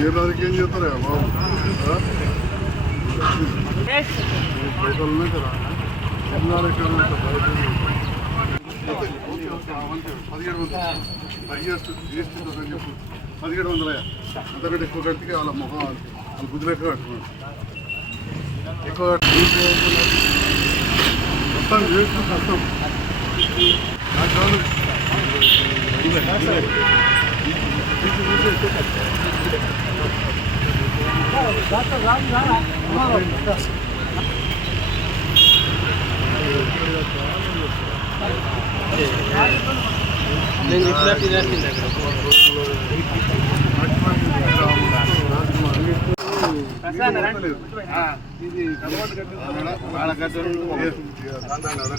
ఏ రాజకీయం చేస్తారా బాబు? పైసలు కదా 1700 అంతకంటే ఎక్కువ కడితే వాళ్ళ మొహం వాళ్ళ బుద్ధి లెక్క కట్టుకున్నాడు. ఎక్కువ మొత్తం చేస్తూ కష్టం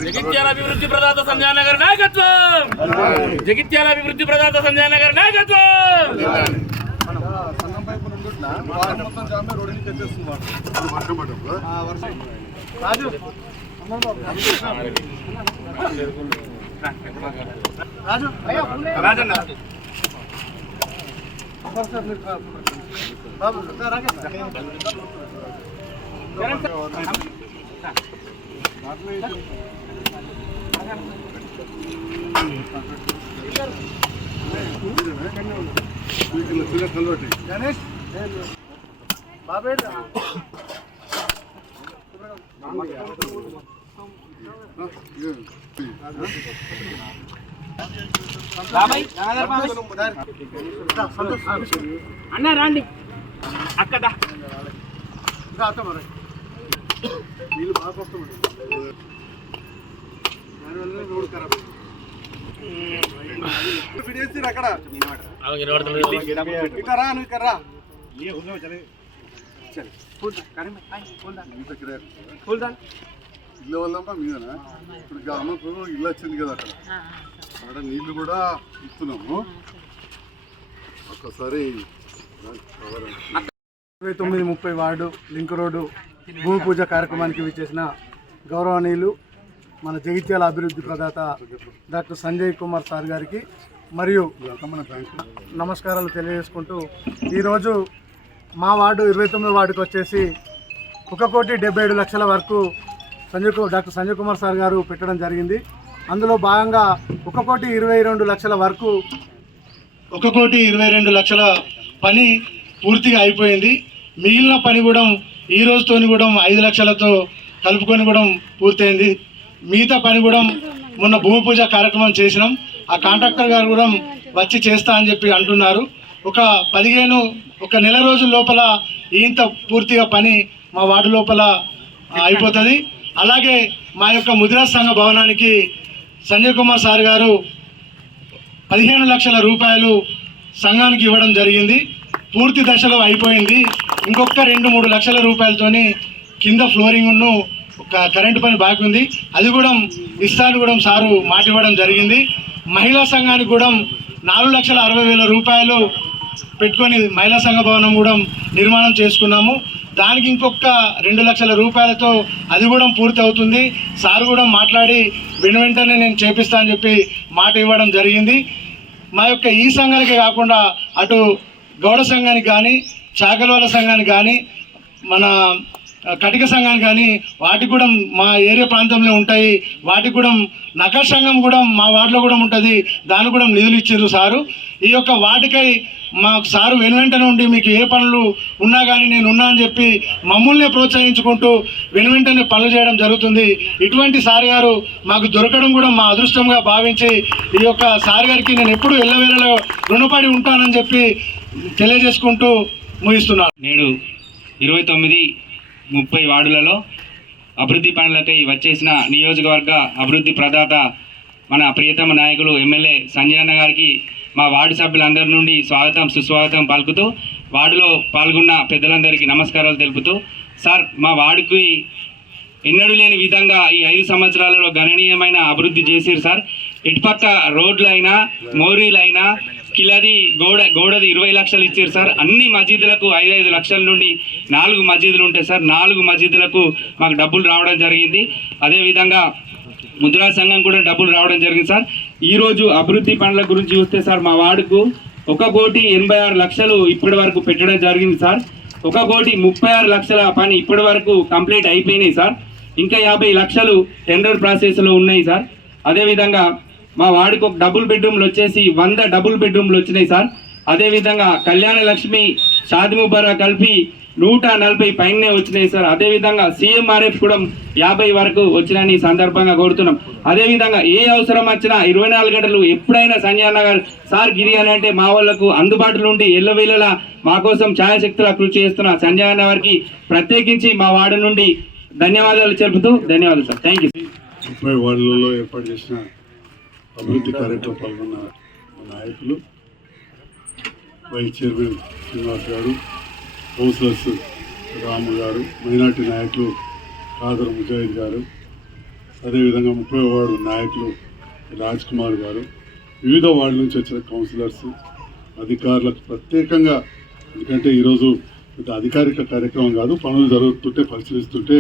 జగిత్యాల అభివృద్ధి ప్రదాత సంజయ్ నగర్ నాయకత్వం. జగిత్యాల అభివృద్ధి ప్రదాత సంజయ్ నగర్ నాయకత్వం. కల్వటి అన్న రండి అక్కడ నీళ్ళు బాగా వస్తామండి. దానివల్ల రోడ్డు ఖరాబ్ అక్కడ ఇల్లు వల్ల మీదనా ఇప్పుడు అమ్మకు ఇల్లు వచ్చింది కదా అక్కడ నీళ్లు కూడా ఇస్తున్నాము. ఒక్కసారి 29-30 వార్డు లింక్ రోడ్డు భూమి పూజ కార్యక్రమానికి విచ్చేసిన గౌరవనీయులు మన జగిత్యాల అభివృద్ధి ప్రదాత డాక్టర్ సంజయ్ కుమార్ సార్ గారికి మరియు నమస్కారాలు తెలియజేసుకుంటూ ఈరోజు మా వార్డు 29 వార్డుకి వచ్చేసి 1,77,00,000 వరకు డాక్టర్ సంజయ్ కుమార్ సార్ గారు పెట్టడం జరిగింది. అందులో భాగంగా 1,22,00,000 వరకు 1,22,00,000 పని పూర్తిగా అయిపోయింది. మిగిలిన పని కూడా ఈ రోజుతోని కూడా 5 లక్షలతో కలుపుకొని కూడా పూర్తయింది. మిగతా పని కూడా మొన్న భూమి పూజ కార్యక్రమం చేసినాం. ఆ కాంట్రాక్టర్ గారు కూడా వచ్చి చేస్తా అని చెప్పి అంటున్నారు. ఒక నెల రోజుల లోపల ఇంత పూర్తిగా పని మా వార్డు లోపల అయిపోతుంది. అలాగే మా యొక్క ముదిరా సంఘ భవనానికి సంజయ్ కుమార్ సార్ గారు 15 లక్షల రూపాయలు సంఘానికి ఇవ్వడం జరిగింది. పూర్తి దశలో అయిపోయింది. ఇంకొక 2-3 లక్షల రూపాయలతోని కింద ఫ్లోరింగ్ను ఒక కరెంటు పని బాకీ ఉంది. అది కూడా ఇస్తాను కూడా సారు మాట ఇవ్వడం జరిగింది. మహిళా సంఘానికి కూడా 4,60,000 రూపాయలు పెట్టుకొని మహిళా సంఘ భవనం కూడా నిర్మాణం చేసుకున్నాము. దానికి ఇంకొక 2 లక్షల రూపాయలతో అది కూడా పూర్తి అవుతుంది. సార్ కూడా మాట్లాడి వెంటనే నేను చేపిస్తా అని చెప్పి మాట ఇవ్వడం జరిగింది. మా యొక్క ఈ సంఘానికి కాకుండా అటు గౌడ సంఘానికి కానీ, చాకల్వాల సంఘానికి కానీ, మన కటిక సంఘానికి కానీ వాటికి కూడా మా ఏరియా ప్రాంతంలో ఉంటాయి. వాటికి కూడా నకర్ సంఘం కూడా మా వార్డులో కూడా ఉంటుంది. దానికి కూడా నిధులు ఇచ్చారు సారు. ఈ యొక్క వాటికై మాకు సారు వెనువెంటనే ఉండి మీకు ఏ పనులు ఉన్నా కానీ నేను ఉన్నా అని చెప్పి మమ్మల్ని ప్రోత్సహించుకుంటూ వెనువెంటనే పనులు చేయడం జరుగుతుంది. ఇటువంటి సార్ గారు మాకు దొరకడం కూడా మా అదృష్టంగా భావించి ఈ యొక్క సార్ గారికి నేను ఎప్పుడు ఎల్లవేళలో రుణపడి ఉంటానని చెప్పి తెలియజేసుకుంటూ ముగిస్తున్నాను. నేడు 29-30 వార్డులలో అభివృద్ధి పనులకై వచ్చేసిన నియోజకవర్గ అభివృద్ధి ప్రదాత మన ప్రియతమ నాయకులు ఎమ్మెల్యే సంజయ్ అన్న గారికి మా వార్డు సభ్యులందరి నుండి స్వాగతం సుస్వాగతం పలుకుతూ వార్డులో పాల్గొన్న పెద్దలందరికీ నమస్కారాలు తెలుపుతూ, సార్ మా వార్డుకి ఎన్నడూ లేని విధంగా ఈ 5 సంవత్సరాలలో గణనీయమైన అభివృద్ధి చేశారు సార్. ఇటుపక్క రోడ్లైనా మోరీలైనా కిలది గోడది 20 లక్షలు ఇచ్చారు సార్. అన్ని మసీదులకు 5 లక్షల నుండి 4 మసీదులు ఉంటాయి సార్. 4 మసీదులకు మాకు డబ్బులు రావడం జరిగింది. అదేవిధంగా ముద్రా సంఘం కూడా డబ్బులు రావడం జరిగింది సార్. ఈరోజు అభివృద్ధి పనుల గురించి చూస్తే సార్ మా వార్డుకు 1,86,00,000 ఇప్పటి వరకు పెట్టడం జరిగింది సార్. 1,36,00,000 పని ఇప్పటి వరకు కంప్లీట్ అయిపోయినాయి సార్. ఇంకా 50 లక్షలు టెండర్ ప్రాసెస్లో ఉన్నాయి సార్. అదేవిధంగా మా వాడికి ఒక డబుల్ బెడ్రూమ్లు వచ్చేసి 100 డబుల్ బెడ్రూమ్లు వచ్చినాయి సార్. అదేవిధంగా కళ్యాణ లక్ష్మి షాది ముబారా కలిపి 140 పైనే వచ్చినాయి సార్. అదేవిధంగా CMRF కూడా 50 వరకు వచ్చినాయని ఈ సందర్భంగా కోరుతున్నాం. అదేవిధంగా ఏ అవసరం వచ్చినా 24 గంటలు ఎప్పుడైనా సంజయ్ నగర్ సార్ గిరి అని అంటే మా వాళ్ళకు అందుబాటులో ఉండి ఎల్లవేళలా మా కోసం ఛాయాశక్తుల కృషి చేస్తున్న సంజయ్ నగర్కి ప్రత్యేకించి మా వార్డు నుండి ధన్యవాదాలు చెబుతూ ధన్యవాదాలు సార్. Thank you. 30 వార్డులలో ఏర్పాటు చేసిన అభివృద్ధి కార్యక్రమంలో పాల్గొన్న నాయకులు వైస్ చైర్మన్ శ్రీనివాస్ గారు, కౌన్సిలర్స్ రాము గారు, మైనార్టీ నాయకులు కాదర్ ముజాహిద్ గారు, అదేవిధంగా 30వ వార్డు నాయకులు రాజ్ కుమార్ గారు, వివిధ వార్డు నుంచి వచ్చిన కౌన్సిలర్స్, అధికారులకు ప్రత్యేకంగా, ఎందుకంటే ఈరోజు పెద్ద అధికారిక కార్యక్రమం కాదు, పనులు జరుగుతుంటే పరిశీలిస్తుంటే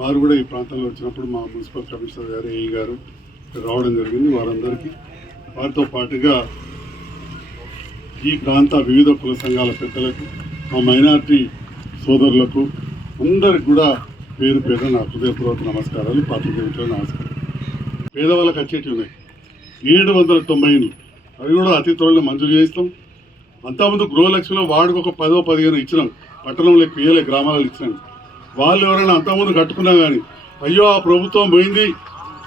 వారు కూడా ఈ ప్రాంతంలో వచ్చినప్పుడు మా మున్సిపల్ కమిషనర్ గారు, ఏఈ గారు రావడం జరిగింది. వారందరికీ వారితో పాటుగా ఈ ప్రాంత వివిధ కుల సంఘాల పెద్దలకు, మా మైనార్టీ సోదరులకు అందరికి కూడా పేరు పేరు నా హృదయపూర్వక నమస్కారాలు. పాత్రికేయులకు నమస్కారం. పేదవాళ్ళకి వచ్చేటివి ఉన్నాయి 790 అవి కూడా అతి త్వరలో మంజూరు చేస్తాం. అంతకుముందు గృహలక్ష్మిలో వాడికి ఒక 10-15 ఇచ్చినాం, పట్టణంలో పియ్యలే గ్రామాలలో ఇచ్చినాం. వాళ్ళు ఎవరైనా అంతకుముందు కట్టుకున్నా కానీ అయ్యో ఆ ప్రభుత్వం పోయింది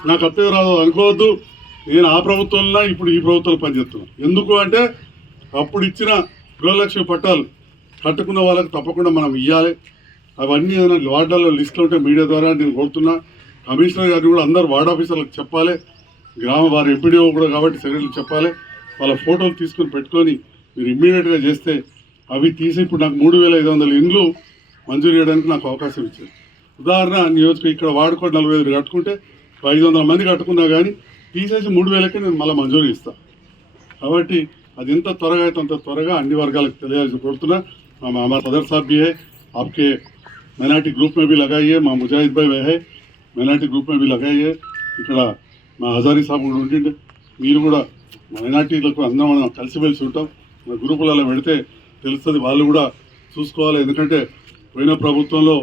నాకు అత్తే రాదు అనుకోవద్దు, నేను ఆ ప్రభుత్వంలో ఇప్పుడు ఈ ప్రభుత్వంలో పనిచేస్తున్నాను. ఎందుకు అంటే అప్పుడు ఇచ్చిన గృహలక్ష్మి పట్టాలు కట్టుకున్న వాళ్ళకి తప్పకుండా మనం ఇవ్వాలి. అవన్నీ ఏదైనా వార్డులలో లిస్టులో ఉంటే మీడియా ద్వారా నేను కోరుతున్నా. కమిషనర్ గారిని కూడా అందరు వార్డ్ ఆఫీసర్లకు చెప్పాలి, వారి ఎంపీడీఓ కూడా కాబట్టి సెక్రటరీకి చెప్పాలి. వాళ్ళ ఫోటోలు తీసుకుని పెట్టుకొని మీరు ఇమ్మీడియట్గా చేస్తే అవి తీసి ఇప్పుడు నాకు 3,500 ఇండ్లు మంజూరు చేయడానికి నాకు అవకాశం ఇచ్చింది. ఉదాహరణ నియోజకవర్గం ఇక్కడ వాడుకోవడం 45 కట్టుకుంటే 500 మంది కట్టుకున్నా కానీ తీసేసి 3,000కే నేను మళ్ళీ మంజూరు ఇస్తాను. కాబట్టి అది ఎంత త్వరగా అయితే అంత త్వరగా అన్ని వర్గాలకు తెలియాల్సి కోరుతున్నా. हमारा सदर साहब भी है, आपके मैनार्टी ग्रुप में भी लगाइए, మా ముజాహిద్ భాయ్ है मैनार्टी ग्रुप में भी लगाइए. ఇక్కడ మా హజారీ సాబ్ కూడా ఉంటుండే, మీరు కూడా మైనార్టీలకు అందరం మనం కలిసిమెలిసి ఉంటాం. మన గ్రూపులలో పెడితే తెలుస్తుంది, వాళ్ళు కూడా చూసుకోవాలి. ఎందుకంటే పోయిన ప్రభుత్వంలో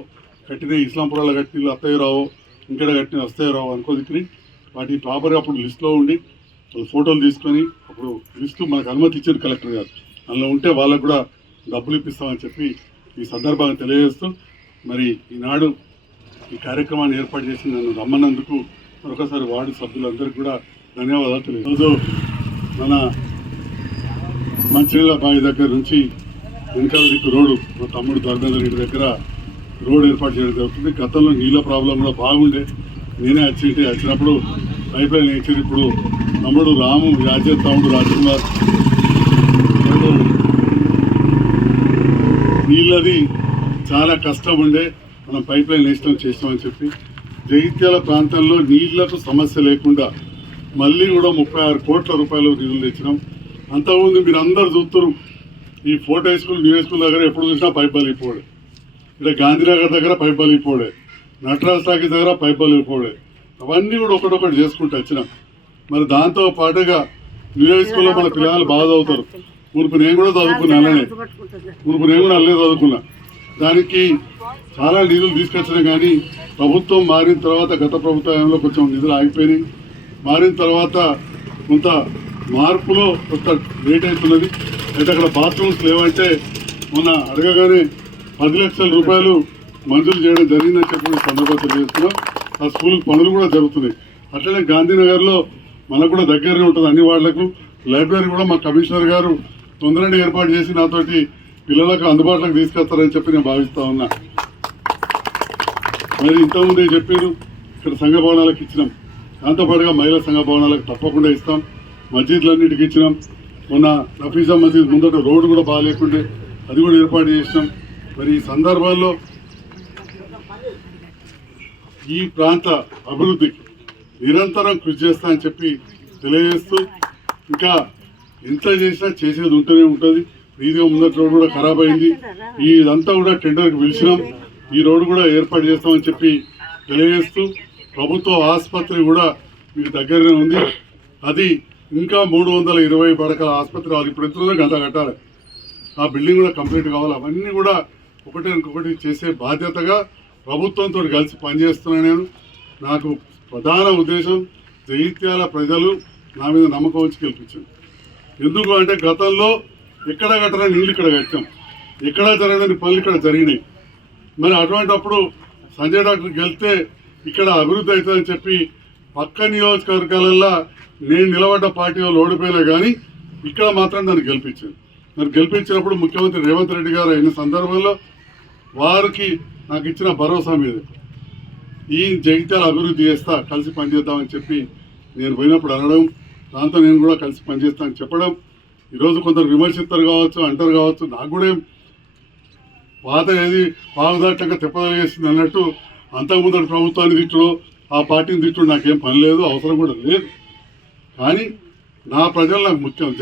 కట్టిన ఇస్లాంపురాలో కట్టిన అత్తయ్య రావు, ఇక్కడ కట్టిన వస్తాయో రావు అనుకోదికి వాటి ప్రాపర్గా అప్పుడు లిస్టులో ఉండి వాళ్ళు ఫోటోలు తీసుకొని అప్పుడు లిస్టు మనకు అనుమతి ఇచ్చారు కలెక్టర్ గారు. అందులో ఉంటే వాళ్ళకు కూడా డబ్బులు ఇప్పిస్తామని చెప్పి ఈ సందర్భంగా తెలియజేస్తూ, మరి ఈనాడు ఈ కార్యక్రమాన్ని ఏర్పాటు చేసి నన్ను రమ్మన్నందుకు మరొకసారి వార్డు సభ్యులందరికీ కూడా ధన్యవాదాలు తెలియదు. ఈరోజు మన మంచినీళ్ళ బావి దగ్గర నుంచి వెనకాల దిక్కు రోడ్డు మా తమ్ముడు ధర్మేంద్ర రెడ్డి దగ్గర రోడ్ ఏర్పాటు చేయడం జరుగుతుంది. గతంలో నీళ్ళ ప్రాబ్లం కూడా బాగుండే, నేనే వచ్చినప్పుడు పైప్ లైన్ వేసారు. ఇప్పుడు తమ్ముడు రాము తమ్ముడు రాజకుమార్ నీళ్ళది చాలా కష్టం ఉండే, మనం పైప్ లైన్ వేసినాం చేసినామని చెప్పి జగిత్యాల ప్రాంతంలో నీళ్లకు సమస్య లేకుండా మళ్ళీ కూడా 36 కోట్ల రూపాయలు నిధులు తెచ్చినాం. అంతకుముందు మీరు అందరు చూస్తారు, ఈ fort high school, new high school దగ్గర ఎప్పుడు చూసినా పైప్ బలిపోడే, ఇక్కడ గాంధీనగర్ దగ్గర పైప్ బలిపోడే, నటరాజ్ టాకీ దగ్గర పైప్ బలిపోడే, అవన్నీ కూడా ఒకటొకటి చేసుకుంటూ వచ్చినాం. మరి దాంతో పాటుగా న్యూ హై స్కూల్లో మన పిల్లలు బాగా చదువుతారు. మునుపు నేను కూడా చదువుకున్నా, అల్లే చదువుకున్నా. దానికి చాలా నిధులు తీసుకొచ్చినా కానీ ప్రభుత్వం మారిన తర్వాత, గత ప్రభుత్వంలో కొంచెం నిధులు ఆగిపోయినాయి. మారిన తర్వాత కొంత మార్పులో కొంత లేట్ అవుతున్నది. అయితే అక్కడ బాత్రూమ్స్ లేవంటే మొన్న అడగగానే 10 లక్షల రూపాయలు మంజూరు చేయడం జరిగిందని చెప్పి సందర్భంగా తెలియజేస్తున్నాం. ఆ స్కూల్కి పనులు కూడా జరుగుతున్నాయి. అట్లనే గాంధీనగర్లో మనకు కూడా దగ్గరనే ఉంటుంది అన్ని వాళ్లకు. లైబ్రరీ కూడా మా కమిషనర్ గారు తొందరగా ఏర్పాటు చేసి నాతోటి పిల్లలకు అందుబాటులోకి తీసుకొస్తారని చెప్పి నేను భావిస్తా ఉన్నా. మరి ఇంతకుముందే చెప్పారు, ఇక్కడ సంఘ భవనాలకు ఇచ్చినాం, దాంతోపాటుగా మహిళా సంఘ భవనాలకు తప్పకుండా ఇస్తాం. మస్జిద్లన్నిటికి ఇచ్చినాం. మొన్న నఫీజా మస్జిద్ ముందట రోడ్డు కూడా బాగాలేకుండే, అది కూడా ఏర్పాటు చేసినాం. మరి ఈ సందర్భాల్లో ఈ ప్రాంత అభివృద్ధికి నిరంతరం కృషి చేస్తా అని చెప్పి తెలియజేస్తూ, ఇంకా ఎంత చేసినా చేసేది ఉంటూనే ఉంటుంది. వీధిగా ముందట రోడ్డు కూడా ఖరాబ్ అయింది, ఇదంతా కూడా టెండర్కి పిలిచినాం. ఈ రోడ్డు కూడా ఏర్పాటు చేస్తామని చెప్పి తెలియజేస్తూ, ప్రభుత్వ ఆసుపత్రి కూడా మీకు దగ్గరనే ఉంది, అది ఇంకా 320 పడకల ఆసుపత్రి వాళ్ళు ఇప్పుడు ఎంత గంట కట్టాలి, ఆ బిల్డింగ్ కూడా కంప్లీట్ కావాలి. అవన్నీ కూడా ఒకటి ఇంకొకటి చేసే బాధ్యతగా ప్రభుత్వంతో కలిసి పనిచేస్తున్నాను నేను. నాకు ప్రధాన ఉద్దేశం జగిత్యాల ప్రజలు నా మీద నమ్మకం వచ్చి గెలిపించారు. ఎందుకు అంటే గతంలో ఎక్కడ కట్టరా నీళ్ళు ఇక్కడ కట్టాం, ఎక్కడ జరగని పనులు ఇక్కడ జరిగినాయి. మరి అటువంటిప్పుడు సంజయ్ డాక్టర్ గెలిస్తే ఇక్కడ అభివృద్ధి అవుతుందని చెప్పి పక్క నియోజకవర్గాలల్లో నేను నిలబడ్డ పార్టీ వాళ్ళు ఓడిపోయినా కానీ ఇక్కడ మాత్రం నన్ను గెలిపించారు. మరి గెలిపించినప్పుడు ముఖ్యమంత్రి రేవంత్ రెడ్డి గారు అయిన సందర్భంలో వారికి నాకు ఇచ్చిన భరోసా మీద ఈ జగిత్యాల అభివృద్ధి చేస్తా, కలిసి పనిచేద్దామని చెప్పి నేను పోయినప్పుడు అనడం, దాంతో నేను కూడా కలిసి పనిచేస్తానని చెప్పడం. ఈరోజు కొందరు విమర్శిస్తారు కావచ్చు, అంటారు కావచ్చు, నాకు కూడా ఏం పాత ఏది పావుదాటంగా తిప్పదలిగేసింది అన్నట్టు అంతకుముందు ప్రభుత్వాన్ని తిట్టుడు, ఆ పార్టీని తిట్టుడు నాకేం పని లేదు, అవసరం కూడా లేదు. కానీ నా ప్రజలు నాకు ముఖ్యం.